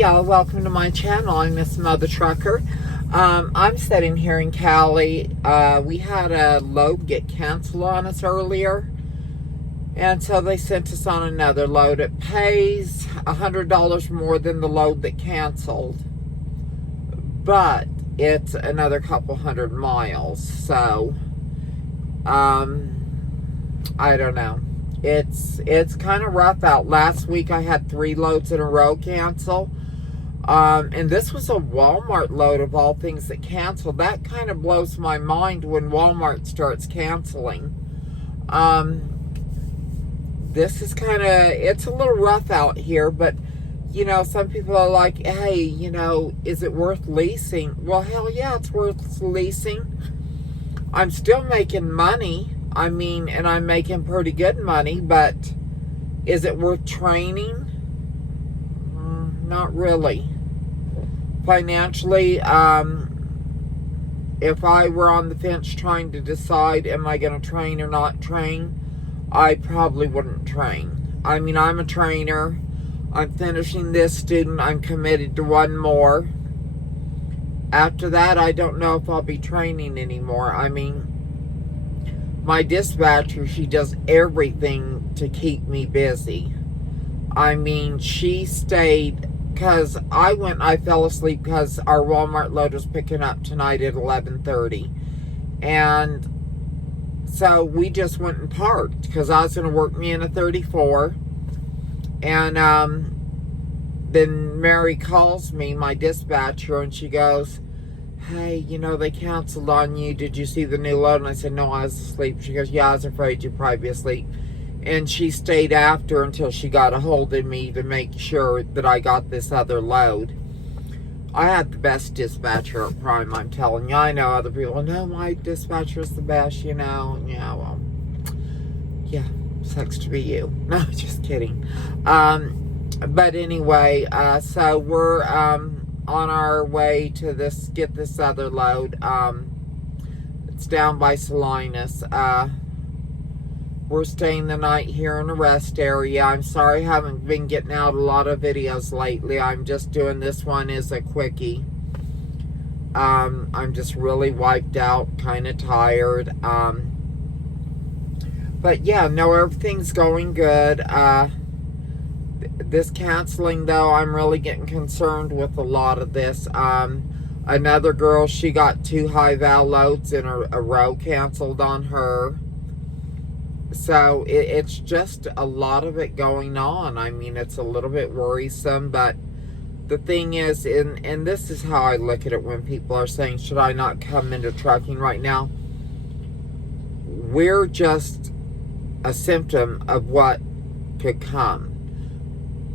y'all, welcome to my channel. I'm Miss Mother Trucker. I'm sitting here in Cali. We had a load get canceled on us earlier, and so they sent us on another load. It pays $100 more than the load that canceled, but it's another couple hundred miles, so I don't know. It's kind of rough out. Last week I had 3 loads in a row cancel. And this was a Walmart load of all things that canceled. That kind of blows my mind when Walmart starts canceling. This is kind of, it's a little rough out here, but you know, some people are like, hey, you know, is it worth leasing? Well, hell yeah, it's worth leasing. I'm still making money. I mean, and I'm making pretty good money, but is it worth training? Not really. Financially, if I were on the fence trying to decide, am I going to train or not train, I probably wouldn't train. I mean, I'm a trainer. I'm finishing this student. I'm committed to one more. After that, I don't know if I'll be training anymore. I mean, my dispatcher, she does everything to keep me busy. I mean, she stayed, because I fell asleep because our Walmart load was picking up tonight at 11:30. And so we just went and parked because I was going to work me in a 34. And then Mary calls me, my dispatcher, and she goes, hey, you know, they canceled on you. Did you see the new load? And I said, no, I was asleep. She goes, yeah, I was afraid you'd probably be asleep. And she stayed after until she got a hold of me to make sure that I got this other load. I had the best dispatcher at Prime, I'm telling you. I know other people, no, my dispatcher's the best, you know. Yeah, well, yeah, sucks to be you. No, just kidding. But anyway, so we're on our way to get this other load. It's down by Salinas. We're staying the night here in a rest area. I'm sorry I haven't been getting out a lot of videos lately. I'm just doing this one as a quickie. I'm just really wiped out, kind of tired. But yeah, no, everything's going good. This canceling, though, I'm really getting concerned with a lot of this. Another girl, she got 2 high-val loads in a row canceled on her. So it's just a lot of it going on. I mean, it's a little bit worrisome, but the thing is, and this is how I look at it when people are saying, should I not come into trucking right now? We're just a symptom of what could come.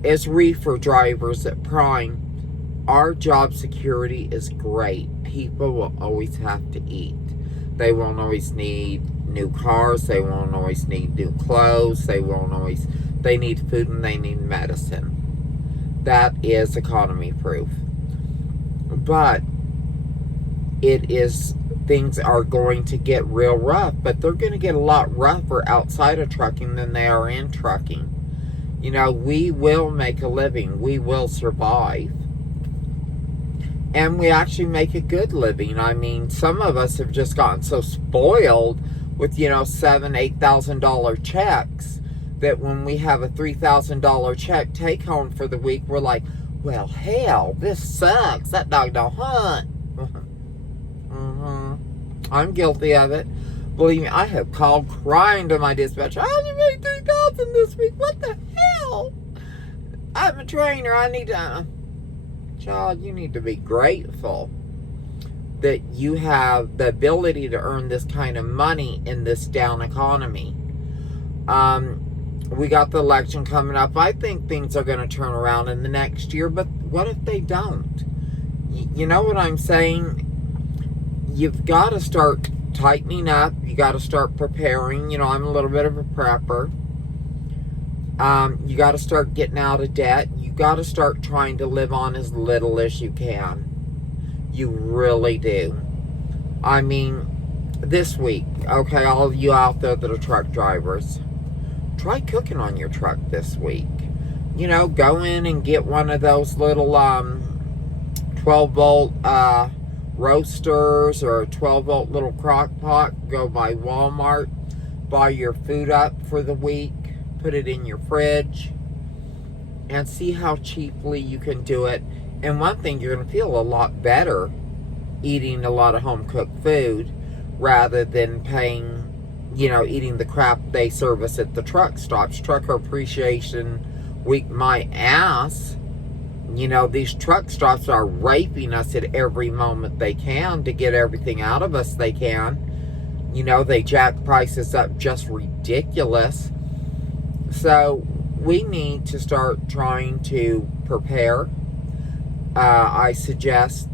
As reefer drivers at Prime, our job security is great. People will always have to eat. They won't always need new cars. They won't always need new clothes. They need food and they need medicine. That is economy proof. But things are going to get real rough, but they're going to get a lot rougher outside of trucking than they are in trucking. You know, we will make a living. We will survive. And we actually make a good living. I mean, some of us have just gotten so spoiled with, you know, $7,000, $8,000 checks that when we have a $3,000 check take home for the week, we're like, well, hell, this sucks. That dog don't hunt. I'm guilty of it. Believe me, I have called crying to my dispatcher. I only made $3,000 this week. What the hell? I'm a trainer. I need to... Child, you need to be grateful that you have the ability to earn this kind of money in this down economy. We got the election coming up. I think things are going to turn around in the next year, but what if they don't? You know what I'm saying? You've got to start tightening up. You got to start preparing. You know, I'm a little bit of a prepper. You got to start getting out of debt. You got to start trying to live on as little as you can. You really do. I mean, this week, okay, all of you out there that are truck drivers, try cooking on your truck this week. go in and get one of those little 12-volt roasters or a 12-volt little crock pot. Go by Walmart, buy your food up for the week, put it in your fridge, and see how cheaply you can do it. And one thing, you're going to feel a lot better eating a lot of home-cooked food rather than paying, eating the crap they service at the truck stops. Trucker Appreciation Week, my ass. These truck stops are raping us at every moment they can to get everything out of us they can. They jack prices up just ridiculous. So we need to start trying to prepare. I suggest,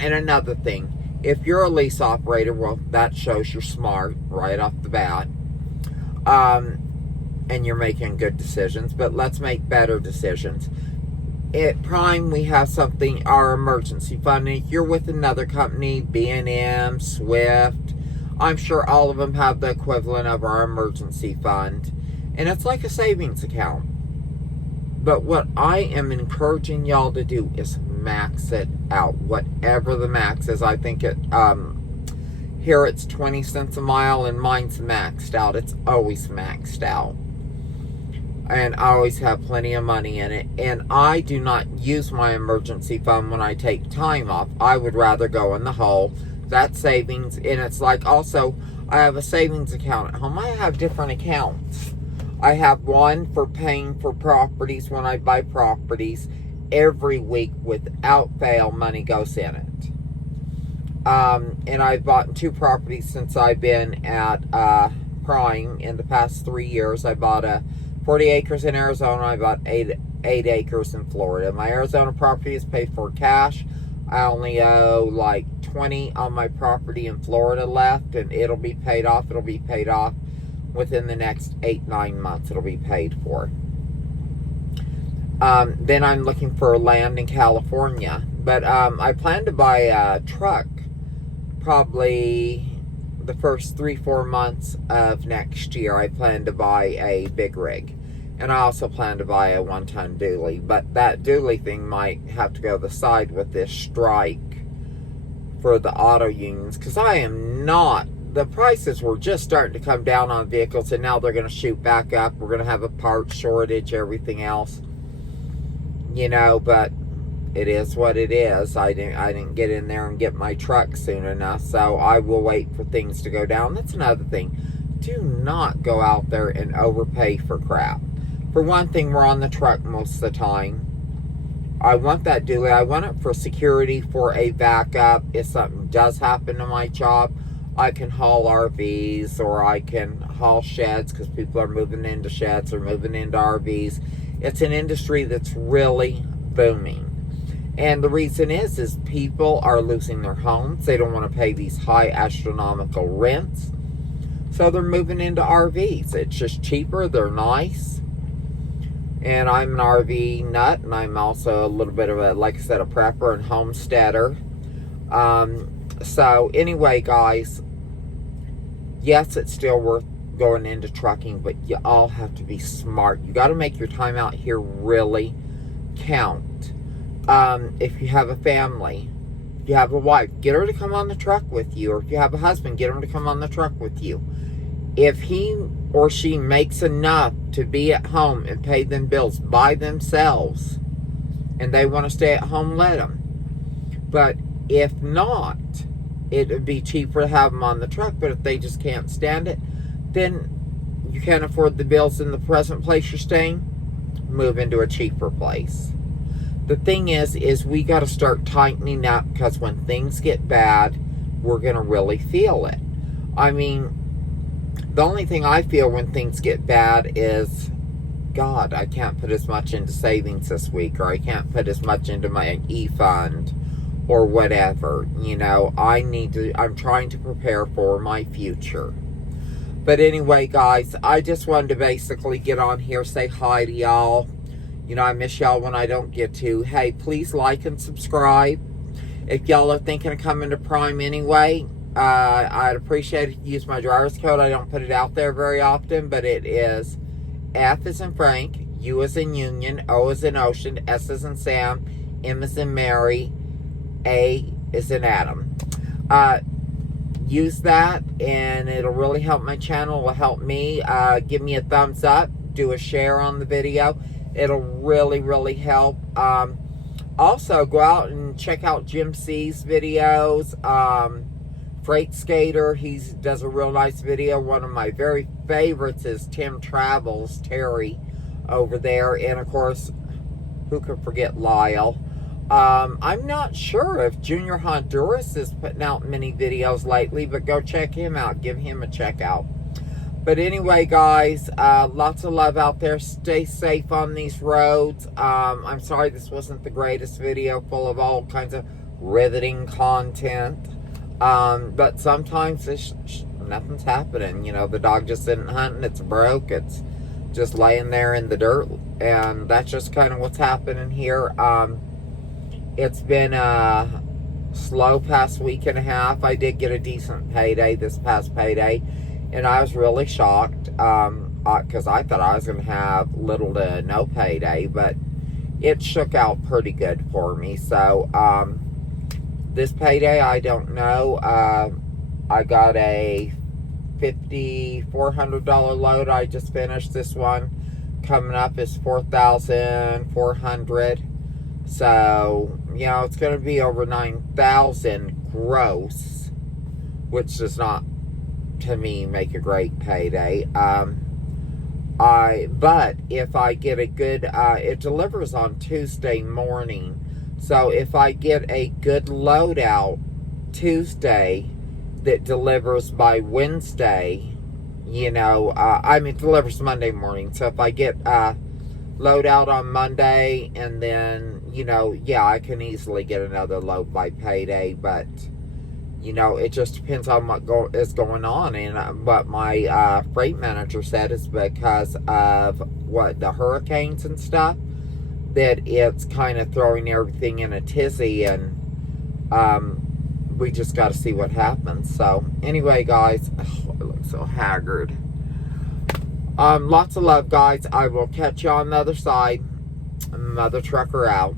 and another thing, if you're a lease operator, well, that shows you're smart right off the bat. And you're making good decisions, but let's make better decisions. At Prime, we have something, our emergency fund. If you're with another company, B&M, Swift, I'm sure all of them have the equivalent of our emergency fund. And it's like a savings account. But what I am encouraging y'all to do is max it out. Whatever the max is. I think here it's 20 cents a mile, and mine's maxed out. It's always maxed out. And I always have plenty of money in it. And I do not use my emergency fund when I take time off. I would rather go in the hole. That's savings. And it's like, also, I have a savings account at home. I have different accounts. I have one for paying for properties when I buy properties. Every week, without fail, money goes in it. And I've bought 2 properties since I've been at Prime in the past 3 years. I bought 40 acres in Arizona. I bought 8 acres in Florida. My Arizona property is paid for cash. I only owe like 20 on my property in Florida left, and it'll be paid off. It'll be paid off within the next 8-9 months. It'll be paid for. Then I'm looking for land in California. But I plan to buy a truck probably the first 3-4 months of next year. I plan to buy a big rig. And I also plan to buy a 1-ton dually. But that dually thing might have to go the side with this strike for the auto unions. Because I am not... The prices were just starting to come down on vehicles, and now they're going to shoot back up. We're going to have a part shortage, everything else. But it is what it is. I didn't get in there and get my truck soon enough, so I will wait for things to go down. That's another thing. Do not go out there and overpay for crap. For one thing, we're on the truck most of the time. I want that dually. I want it for security, for a backup. If something does happen to my job, I can haul RVs, or I can haul sheds, because people are moving into sheds or moving into RVs. It's an industry that's really booming. And the reason is people are losing their homes. They don't want to pay these high astronomical rents. So they're moving into RVs. It's just cheaper. They're nice. And I'm an RV nut. And I'm also a little bit of a, like I said, a prepper and homesteader. So anyway, guys. Yes, it's still worth going into trucking. But you all have to be smart. You got to make your time out here really count. If you have a family, if you have a wife, get her to come on the truck with you. Or if you have a husband, get him to come on the truck with you. If he or she makes enough to be at home and pay them bills by themselves, and they want to stay at home, let them. But if not, it would be cheaper to have them on the truck. But if they just can't stand it, then you can't afford the bills in the present place you're staying, move into a cheaper place. The thing is we got to start tightening up, because when things get bad, we're going to really feel it. I mean, the only thing I feel when things get bad is, God, I can't put as much into savings this week, or I can't put as much into my e-fund, or whatever. I'm trying to prepare for my future. But anyway, guys, I just wanted to basically get on here, say hi to y'all. I miss y'all when I don't get to. Hey, please like and subscribe. If y'all are thinking of coming to Prime anyway, I'd appreciate it if you use my driver's code. I don't put it out there very often, but it is F as in Frank, U as in Union, O as in Ocean, S as in Sam, M as in Mary, A as in Adam. Use that, and it'll really help my channel. It will help me. Give me a thumbs up. Do a share on the video. It'll really, really help. Also, go out and check out Jim C's videos. Freight Skater, he does a real nice video. One of my very favorites is Tim Travels, Terry, over there. And, of course, who could forget Lyle? I'm not sure if Junior Honduras is putting out many videos lately, but go check him out. Give him a check out. But anyway, guys, lots of love out there. Stay safe on these roads. I'm sorry this wasn't the greatest video, full of all kinds of riveting content. But sometimes nothing's happening. You know, the dog just isn't hunting. It's broke. It's just laying there in the dirt. And that's just kind of what's happening here. It's been a slow past week and a half. I did get a decent payday this past payday. And I was really shocked. Because I thought I was going to have little to no payday. But it shook out pretty good for me. So, this payday, I don't know. I got a $5,400 load. I just finished this one. Coming up is $4,400. So, you know, it's going to be over $9,000 gross, which does not, to me, make a great payday. But if I get a good, it delivers on Tuesday morning. So if I get a good loadout Tuesday that delivers by Wednesday, you know, it delivers Monday morning. So if I get loadout on Monday, and then, you know, yeah, I can easily get another load by payday. But, you know, it just depends on what is going on. And what my freight manager said is because of the hurricanes and stuff, that it's kind of throwing everything in a tizzy, and we just got to see what happens. So anyway, guys, I look so haggard. Lots of love, guys. I will catch you on the other side. Mother Trucker out.